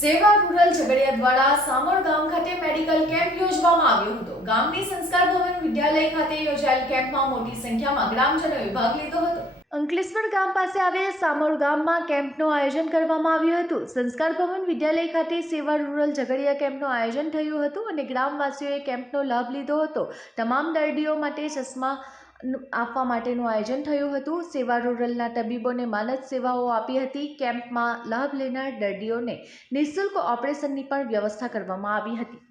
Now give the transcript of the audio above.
સેવા રૂરલ ઝઘડિયા દ્વારા સામોળ ગામ ખાતે મેડિકલ કેમ્પ યોજવામાં આવ્યો હતો। ગામની સંસ્કાર ભવન વિદ્યાલય ખાતે યોજાયેલ કેમ્પમાં મોટી સંખ્યામાં ગ્રામજનોએ ભાગ લીધો હતો। અંકલેશ્વર ગામ પાસે આવેલ સામોળ ગામમાં કેમ્પનું આયોજન કરવામાં આવ્યું હતું। સંસ્કાર ભવન વિદ્યાલય ખાતે સેવા રૂરલ ઝઘડિયા કેમ્પનું આયોજન થયું હતું અને ગ્રામવાસીઓએ કેમ્પનો લાભ લીધો હતો। તમામ દર્દીઓ માટે ચશ્મા આપવા માટેનું આયોજન થયું હતું। સેવા રૂરલના તબીબોને માનદ સેવાઓ આપી હતી। કેમ્પમાં લાભ લેનાર દર્દીઓને નિઃશુલ્ક ઓપરેશનની પણ વ્યવસ્થા કરવામાં આવી હતી।